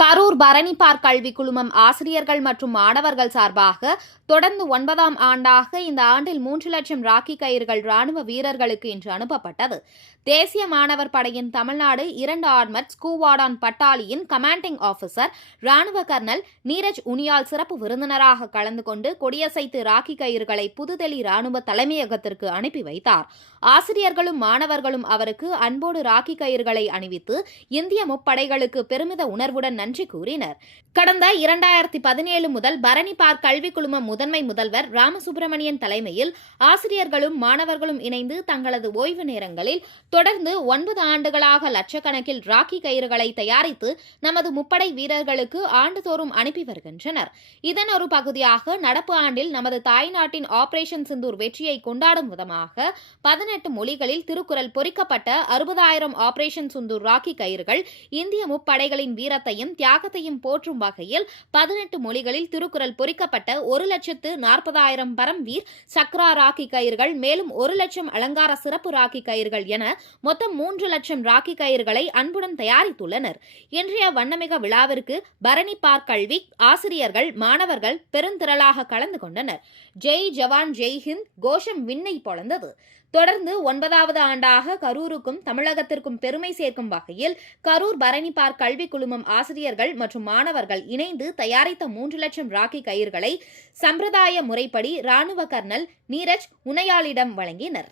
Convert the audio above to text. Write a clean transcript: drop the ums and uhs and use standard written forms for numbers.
Karur Bharani park கல்வி குழுமம் ஆசிரியர்கள் மற்றும் மாணவர்கள் சார்பாக தொடர்ந்து 9ஆம் ஆண்டாக இந்த ஆண்டில் 3 லட்சம் ராக்கி கயிறுகள் ராணுவ வீரர்களுக்கு இன்று அனுப்பப்பட்டது. தேசிய மாணவர் படையின் தமிழ்நாடு 2 ஆர்மட் ஸ்குவாடான் பட்டாலியின் கமாண்டிங் ஆபிசர் ராணுவ கர்னல் நீரஜ் உனியால் சிறப்பு விருந்தினராக கலந்து கொண்டு கொடியசைத்து ராக்கி கயிறுகளை புதுதில்லி ராணுவ தலைமையகத்திற்கு அனுப்பி வைத்தார். ஆசிரியர்களும் மாணவர்களும் அவருக்கு அன்போடு ராக்கி கயிறுகளை அணிவித்து இந்திய முப்படைகளுக்கு பெருமித உணர்வுடன் நன்றி கூறினர். கடந்த 2017 முதல் பரணி பார்க் கல்வி குழும முதன்மை முதல்வர் ராமசுப்பிரமணியன் தலைமையில் ஆசிரியர்களும் மாணவர்களும் இணைந்து தங்களது ஓய்வு நேரங்களில் தொடர்ந்து 9 ஆண்டுகளாக லட்சக்கணக்கில் ராக்கி கயிறுகளை தயாரித்து நமது முப்படை வீரர்களுக்கு ஆண்டுதோறும் அனுப்பி வருகின்றனர். இதன் ஒரு பகுதியாக நடப்பு ஆண்டில் நமது தாய்நாட்டின் ஆபரேஷன் சிந்தூர் வெற்றியை கொண்டாடும் விதமாக 18 மொழிகளில் திருக்குறள் பொறிக்கப்பட்ட 60,000 ஆபரேஷன் சிந்தூர் ராக்கி கயிறுகள் இந்திய முப்படைகளின் வீரத்தையும் தியாகத்தையும் போற்றும் வகையில் 18 மொழிகளில் திருக்குறள் பொறிக்கப்பட்ட 1,40,000 பரம்வீர் சக்ரா ராக்கி கயிறுகள், மேலும் 1 லட்சம் அலங்கார சிறப்பு ராக்கி கயிறுகள் என மொத்தம் 3 லட்சம் ராக்கி கயிறுகளை அன்புடன் தயாரித்துள்ளனர். இன்றைய வண்ணமிக விழாவிற்கு பரணி பார்க் கல்வி ஆசிரியர்கள், மாணவர்கள் பெருந்திரளாக கலந்து கொண்டனர். ஜெய் ஜவான் ஜெய் ஹிந்த் கோஷம் விண்ணை பொளந்தது. தொடர்ந்து 9வது ஆண்டாக கரூருக்கும் தமிழகத்திற்கும் பெருமை சேர்க்கும் வகையில் கரூர் பரணி பார்க் கல்வி குழுமம் ஆசிரியர்கள் மற்றும் மாணவர்கள் இணைந்து தயாரித்த 3 லட்சம் ராக்கி கயிறுகளை சம்பிரதாய முறைப்படி ராணுவ கர்னல் நீரஜ் உனையாளிடம் வழங்கினர்.